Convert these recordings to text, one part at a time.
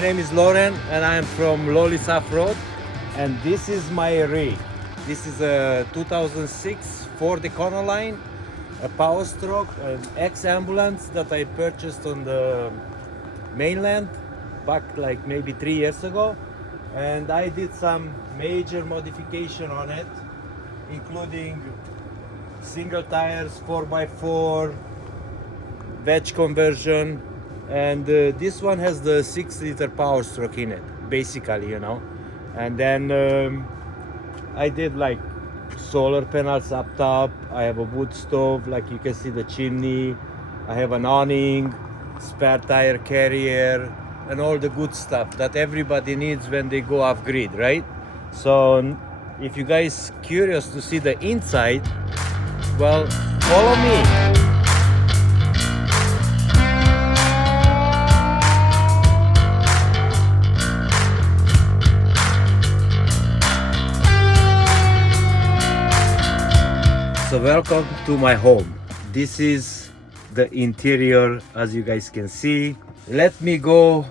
My name is Lauren and I am from Lole's Offroad, and this is my rig. This is a 2006 Ford Econoline, a Power Stroke, an ex-ambulance that I purchased on the mainland back like maybe 3 years ago, and I did some major modification on it, including single tires, 4x4, veg conversion, and this one has the 6-liter Power Stroke in it, basically, you know. And then I did like solar panels up top. I have a wood stove, like you can see the chimney. I have an awning, spare tire carrier, and all the good stuff that everybody needs when they go off grid, right? So if you guys curious to see the inside, well, follow me. So welcome to my home. This is the interior, as you guys can see. Let me go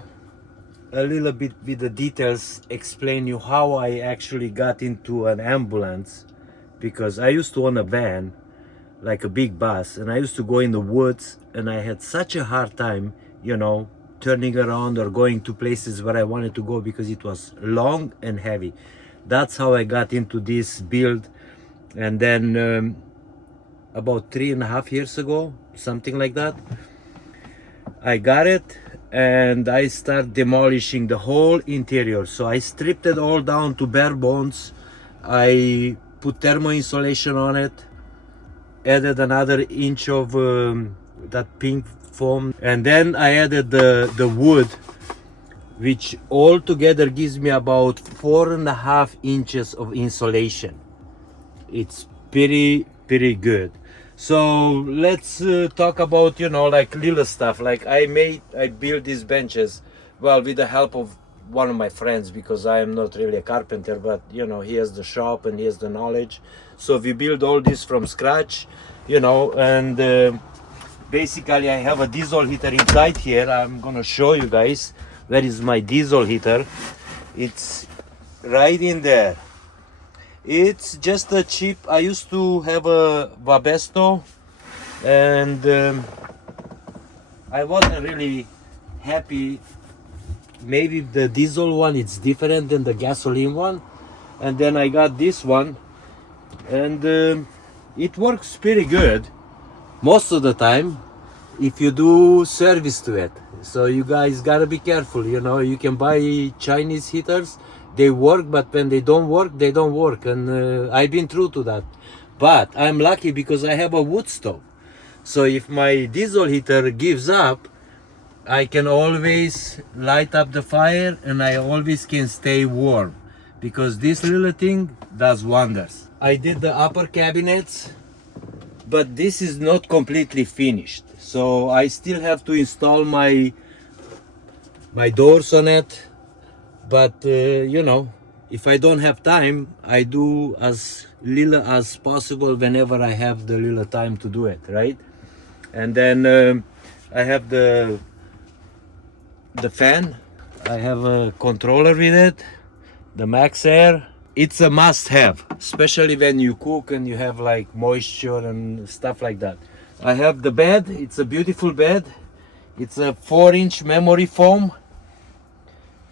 a little bit with the details, explain you how I actually got into an ambulance, because I used to own a van, like a big bus, and I used to go in the woods, and I had such a hard time, you know, turning around or going to places where I wanted to go because it was long and heavy. That's how I got into this build. And then about 3.5 years ago, something like that, I got it and I started demolishing the whole interior. So I stripped it all down to bare bones. I put thermo insulation on it, added another inch of that pink foam, and then I added the wood, which all together gives me about 4.5 inches of insulation. It's pretty good. So let's talk about, you know, like little stuff. Like I built these benches, well, with the help of one of my friends, because I am not really a carpenter, but you know, he has the shop and he has the knowledge. So we build all this from scratch, you know. And basically I have a diesel heater inside here. I'm gonna show you guys where is my diesel heater. It's right in there. It's just a cheap, I used to have a Vabesto, and I wasn't really happy. Maybe the diesel one, it's different than the gasoline one. And then I got this one, and it works pretty good most of the time if you do service to it. So you guys gotta be careful, you know. You can buy Chinese heaters, they work, but when they don't work, they don't work. And I've been through to that. But I'm lucky because I have a wood stove. So if my diesel heater gives up, I can always light up the fire and I always can stay warm, because this little thing does wonders. I did the upper cabinets, but this is not completely finished. So I still have to install my doors on it. But you know, if I don't have time, I do as little as possible whenever I have the little time to do it, right? And then I have the fan. I have a controller with it, the Max Air. It's a must-have, especially when you cook and you have like moisture and stuff like that. I have the bed. It's a beautiful bed. It's a 4-inch memory foam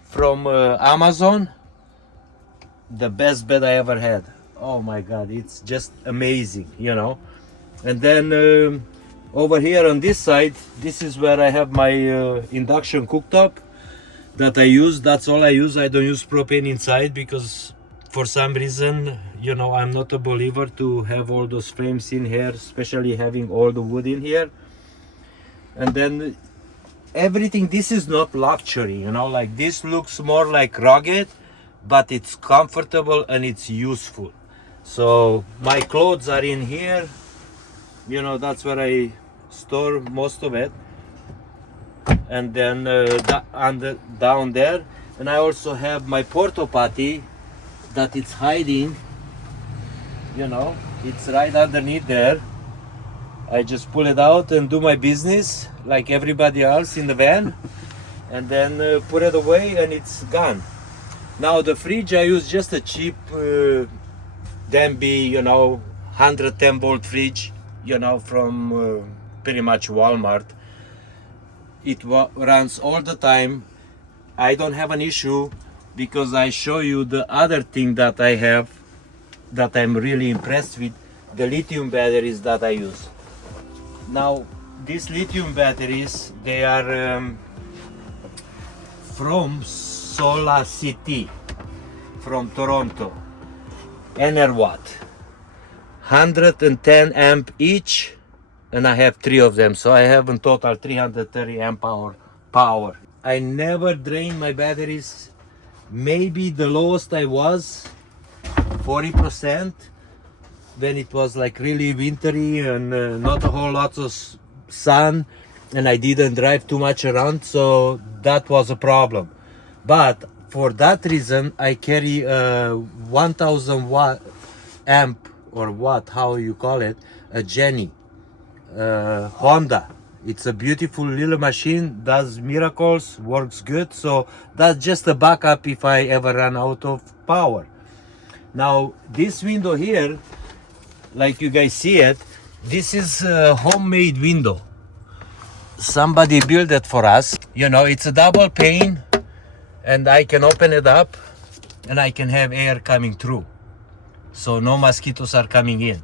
from Amazon. The best bed I ever had. Oh my god, it's just amazing, you know. And then over here on this side, this is where I have my induction cooktop that I use. That's all I use. I don't use propane inside because for some reason, you know, I'm not a believer to have all those frames in here, especially having all the wood in here. And then everything, this is not luxury, you know, like this looks more like rugged, but it's comfortable and it's useful. So my clothes are in here, you know, that's where I store most of it. And then down there, and I also have my porta potty that it's hiding, you know, it's right underneath there. I just pull it out and do my business like everybody else in the van. and then put it away and it's gone. Now the fridge, I use just a cheap Denby, 110 volt fridge, from pretty much Walmart. It runs all the time. I don't have an issue because I show you the other thing that I have that I'm really impressed with, the lithium batteries that I use. Now these lithium batteries, they are from Solar City, from Toronto. Enerwatt, 110 amp each, and I have 3 of them, so I have in total 330 amp hour power. I never drain my batteries. Maybe the lowest I was 40% when it was like really wintry and not a whole lot of sun, and I didn't drive too much around, so that was a problem. But for that reason, I carry a 1000 watt amp, or watt, how you call it, a Jenny Honda. It's a beautiful little machine, does miracles, works good. So that's just a backup if I ever run out of power. Now this window here, like you guys see it, this is a homemade window. Somebody built it for us. It's a double pane, and I can open it up and I can have air coming through, so no mosquitoes are coming in.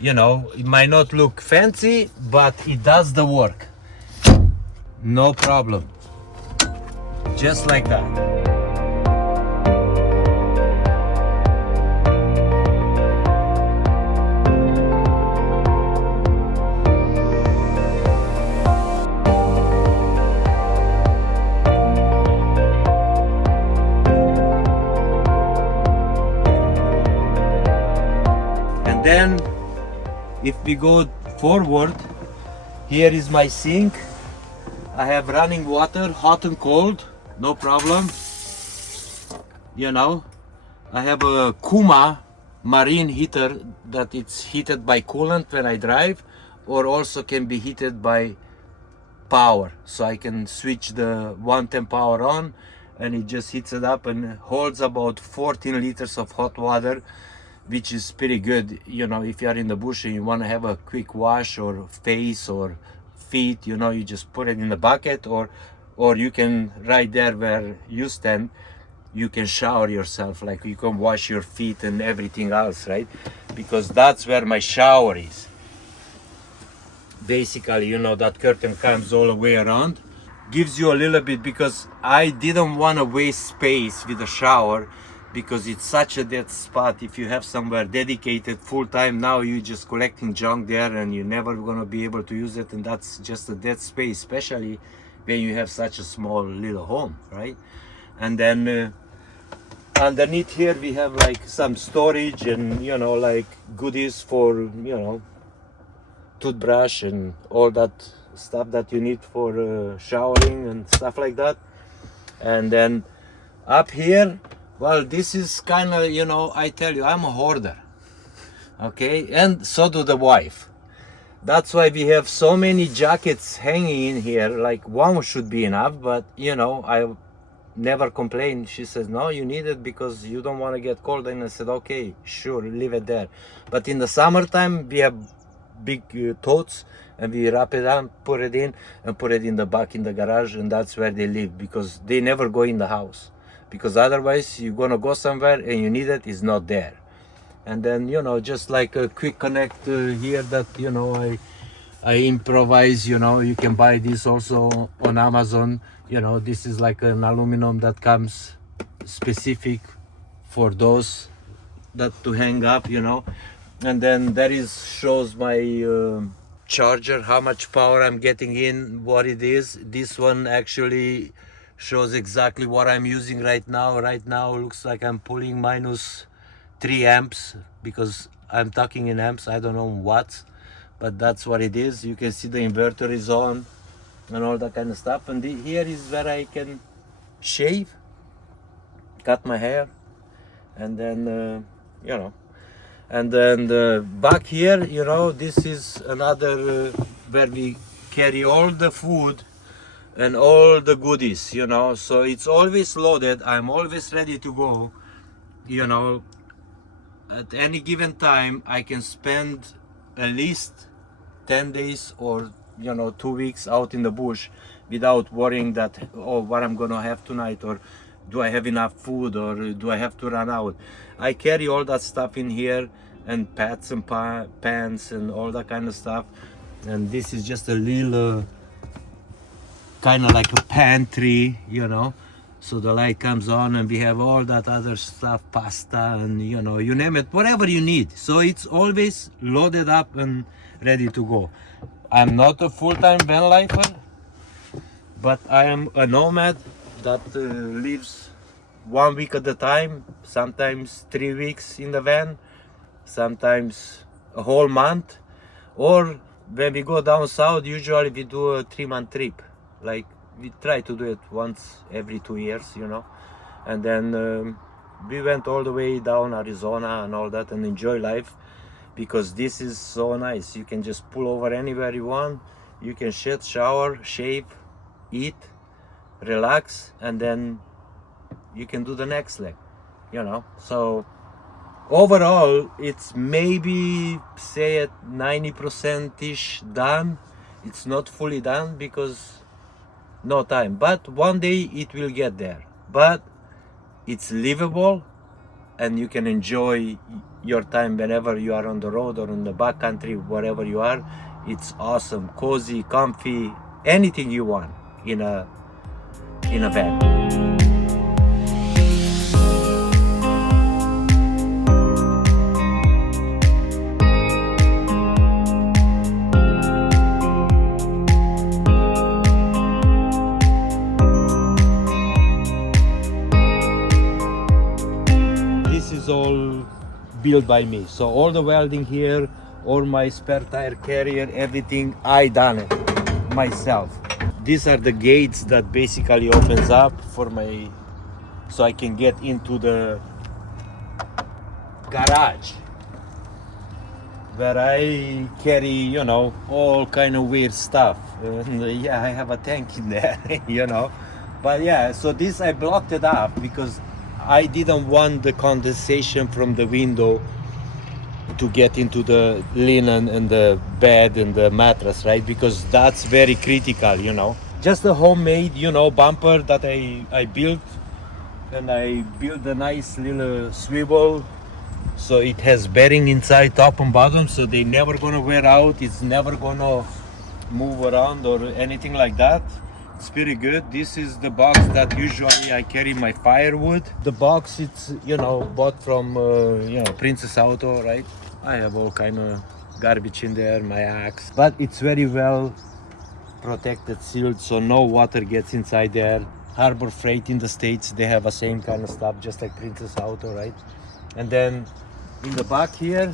It might not look fancy, but it does the work, no problem, just like that. Then if we go forward, here is my sink. I have running water, hot and cold, no problem. I have a Kuma marine heater that it's heated by coolant when I drive, or also can be heated by power, so I can switch the 110 power on and it just heats it up and holds about 14 liters of hot water, which is pretty good. If you are in the bush and you want to have a quick wash or face or feet, you just put it in the bucket, or you can, right there where you stand, you can shower yourself, like you can wash your feet and everything else, right? Because that's where my shower is. Basically, that curtain comes all the way around, gives you a little bit, because I didn't want to waste space with the shower, because it's such a dead spot. If you have somewhere dedicated full time, now you're just collecting junk there and you're never gonna be able to use it, and that's just a dead space, especially when you have such a small little home, right? And then underneath here we have like some storage and like goodies for toothbrush and all that stuff that you need for showering and stuff like that. And then up here, well, this is kind of, I tell you, I'm a hoarder, okay? And so do the wife. That's why we have so many jackets hanging in here. Like, one should be enough, but I never complain. She says, no, you need it because you don't want to get cold. And I said, okay, sure, leave it there. But in the summertime, we have big totes, and we wrap it up, put it in, and put it in the back in the garage, and that's where they live, because they never go in the house. Because otherwise you're gonna go somewhere and you need it, it's not there. And then just like a quick connect here that I improvise. You can buy this also on Amazon. This is like an aluminum that comes specific for those that to hang up. And then that shows my charger, how much power I'm getting in, what it is. This one actually shows exactly what I'm using right now. Right now looks like I'm pulling minus 3 amps, because I'm talking in amps, I don't know watts, but that's what it is. You can see the inverter is on and all that kind of stuff. And here is where I can shave, cut my hair, and then and then back here, this is another where we carry all the food and all the goodies, you know. So it's always loaded. I'm always ready to go, you know. At any given time I can spend at least 10 days or, you know, 2 weeks out in the bush without worrying that, oh, what I'm gonna have tonight, or do I have enough food, or do I have to run out. I carry all that stuff in here, and pots and pans and all that kind of stuff. And this is just a little kind of like a pantry, you know. So the light comes on and we have all that other stuff, pasta and, you know, you name it, whatever you need. So it's always loaded up and ready to go. I'm not a full-time van lifer, but I am a nomad that lives 1 week at a time, sometimes 3 weeks in the van, sometimes a whole month. Or when we go down south, usually we do a 3-month trip. Like, we try to do it once every 2 years, you know. And then we went all the way down Arizona and all that and enjoy life, because this is so nice. You can just pull over anywhere you want. You can shit, shower, shave, eat, relax, and then you can do the next leg, you know. So overall, it's maybe, say, at 90%-ish done. It's not fully done because no time, but one day it will get there. But it's livable, and you can enjoy your time whenever you are on the road or in the backcountry, wherever you are. It's awesome, cozy, comfy, anything you want in a van. All built by me. So all the welding here, all my spare tire carrier, everything, I done it myself. These are the gates that basically opens up for my, so I can get into the garage where I carry, you know, all kind of weird stuff. And yeah, I have a tank in there, you know. But yeah, so this I blocked it up because I didn't want the condensation from the window to get into the linen and the bed and the mattress, right? Because that's very critical, you know. Just a homemade, you know, bumper that I built, and I built a nice little swivel, so it has bearing inside, top and bottom, so they never gonna wear out. It's never gonna move around or anything like that. It's pretty good. This is the box that usually I carry my firewood. The box, it's, you know, bought from you know, Princess Auto, right? I have all kind of garbage in there, my axe, but it's very well protected, sealed, so no water gets inside there. Harbor Freight in the States, they have the same kind of stuff, just like Princess Auto, right? And then in the back here,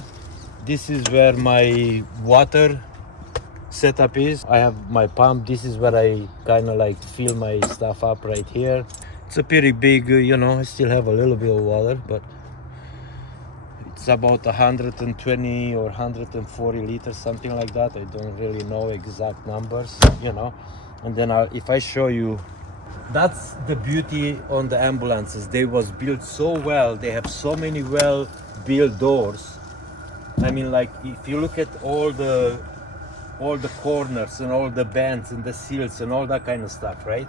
this is where my water setup is. I have my pump. This is where I kind of like fill my stuff up right here. It's a pretty big, you know, I still have a little bit of water, but it's about 120 or 140 liters, something like that. I don't really know exact numbers, you know. And then if I show you, that's the beauty on the ambulances. They was built so well. They have so many well built doors. I mean, like, if you look at all the corners and all the bends and the seals and all that kind of stuff, right?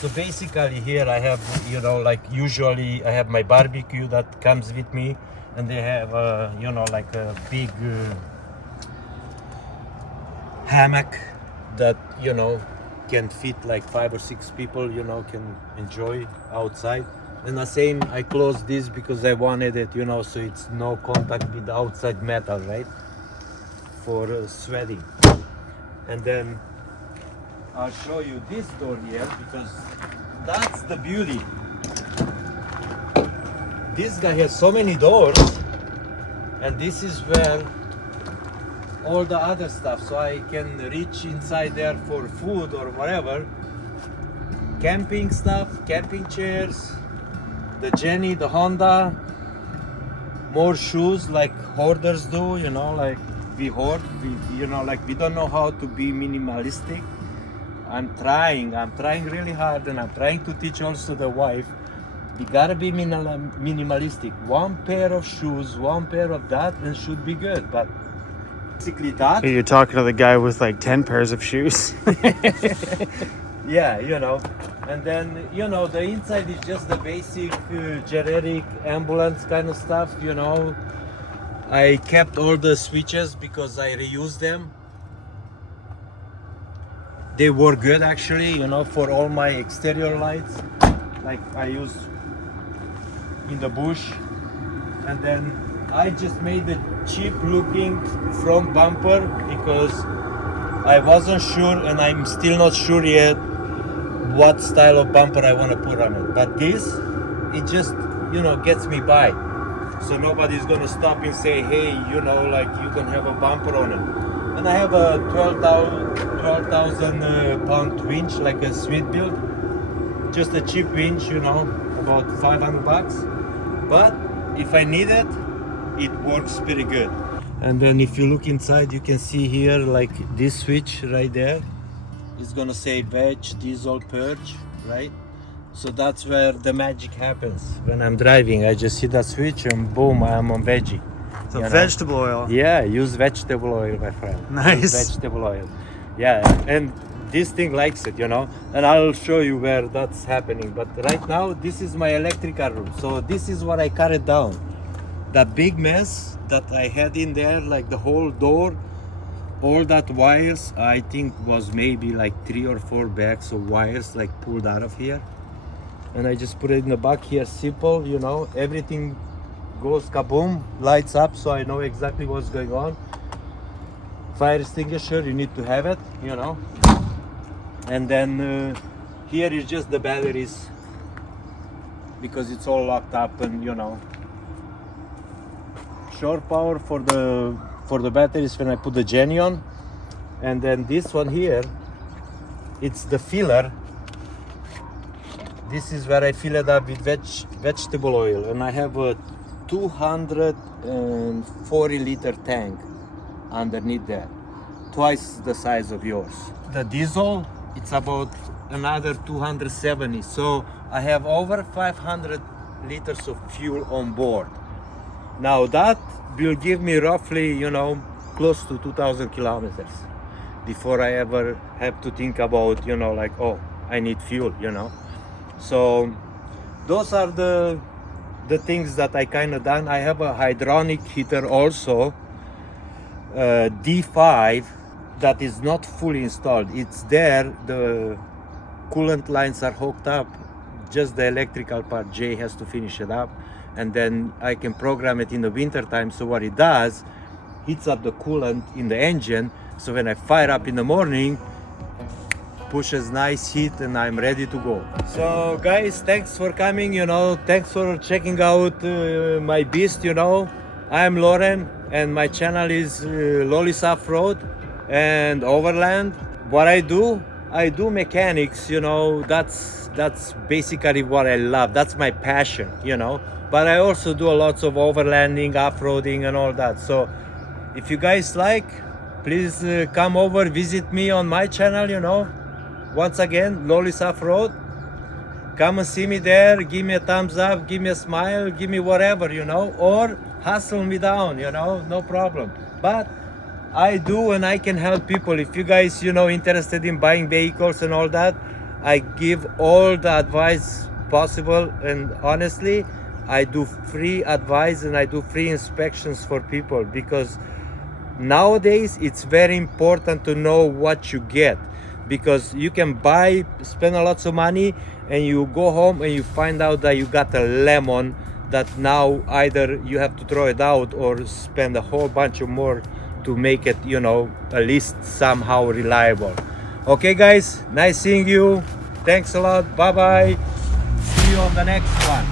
So basically here I have, you know, like, usually I have my barbecue that comes with me, and they have you know, like a big hammock that, you know, can fit like 5 or 6 people, you know, can enjoy outside. And the same, I closed this because I wanted it, you know, so it's no contact with the outside metal, right? For sweating. And then I'll show you this door here, because that's the beauty. This guy has so many doors, and this is where all the other stuff, so I can reach inside there for food or whatever. Camping stuff, camping chairs, the Jenny, the Honda, more shoes like hoarders do, you know, like we hoard, you know, like we don't know how to be minimalistic. I'm trying really hard, and I'm trying to teach also the wife. You gotta be minimalistic. One pair of shoes, one pair of that, and should be good. But basically that. You're talking to the guy with like 10 pairs of shoes. Yeah, you know. And then, you know, the inside is just the basic generic ambulance kind of stuff, you know. I kept all the switches because I reused them. They were good actually, you know, for all my exterior lights. Like I use in the bush. And then I just made the cheap looking front bumper because I wasn't sure, and I'm still not sure yet what style of bumper I want to put on it. But this, it just, you know, gets me by. So nobody's gonna stop and say, hey, you know, like you can have a bumper on it. And I have a 12,000 pound winch, like a sweet build. Just a cheap winch, you know, about $500. But if I need it, it works pretty good. And then if you look inside, you can see here, like this switch right there. It's gonna say veg, diesel, purge, right? So that's where the magic happens. When I'm driving, I just hit that switch and boom, I'm on veggie. So vegetable oil. Yeah, use vegetable oil, my friend. Nice. Use vegetable oil. Yeah, and this thing likes it, you know. And I'll show you where that's happening. But right now, this is my electrical room. So this is what I carried down. That big mess that I had in there, like the whole door, all that wires, I think was maybe like 3 or 4 bags of wires like pulled out of here. And I just put it in the back here, simple, you know, everything goes kaboom, lights up, so I know exactly what's going on. Fire extinguisher, you need to have it, you know. And then here is just the batteries, because it's all locked up, and you know, shore power for the batteries when I put the Jenny on. And then this one here, it's the filler. This is where I fill it up with vegetable oil, and I have a 240 liter tank underneath there, twice the size of yours. The diesel, it's about another 270, so I have over 500 liters of fuel on board. Now that will give me roughly, you know, close to 2,000 kilometers before I ever have to think about, you know, like, oh, I need fuel, you know. So those are the things that I kind of done. I have a hydronic heater also, D5, that is not fully installed. It's there, the coolant lines are hooked up, just the electrical part, Jay has to finish it up, and then I can program it in the winter time. So what it does, heats up the coolant in the engine, so when I fire up in the morning, pushes nice heat and I'm ready to go. So guys, thanks for coming, you know, thanks for checking out my beast, you know. I'm Lauren and my channel is Lole's Offroad and Overland. What I do mechanics, you know, that's basically what I love. That's my passion, you know. But I also do lots of overlanding, off-roading and all that. So if you guys like, please come over, visit me on my channel, you know. Once again, Lole's Offroad. Come and see me there, give me a thumbs up, give me a smile, give me whatever, you know, or hustle me down, you know, no problem. But I do, and I can help people. If you guys, you know, interested in buying vehicles and all that, I give all the advice possible, and honestly, I do free advice and I do free inspections for people, because nowadays it's very important to know what you get. Because you can buy, spend a lot of money, and you go home and you find out that you got a lemon that now either you have to throw it out or spend a whole bunch of more to make it, you know, at least somehow reliable. Okay guys, nice seeing you. Thanks a lot. Bye bye. See you on the next one.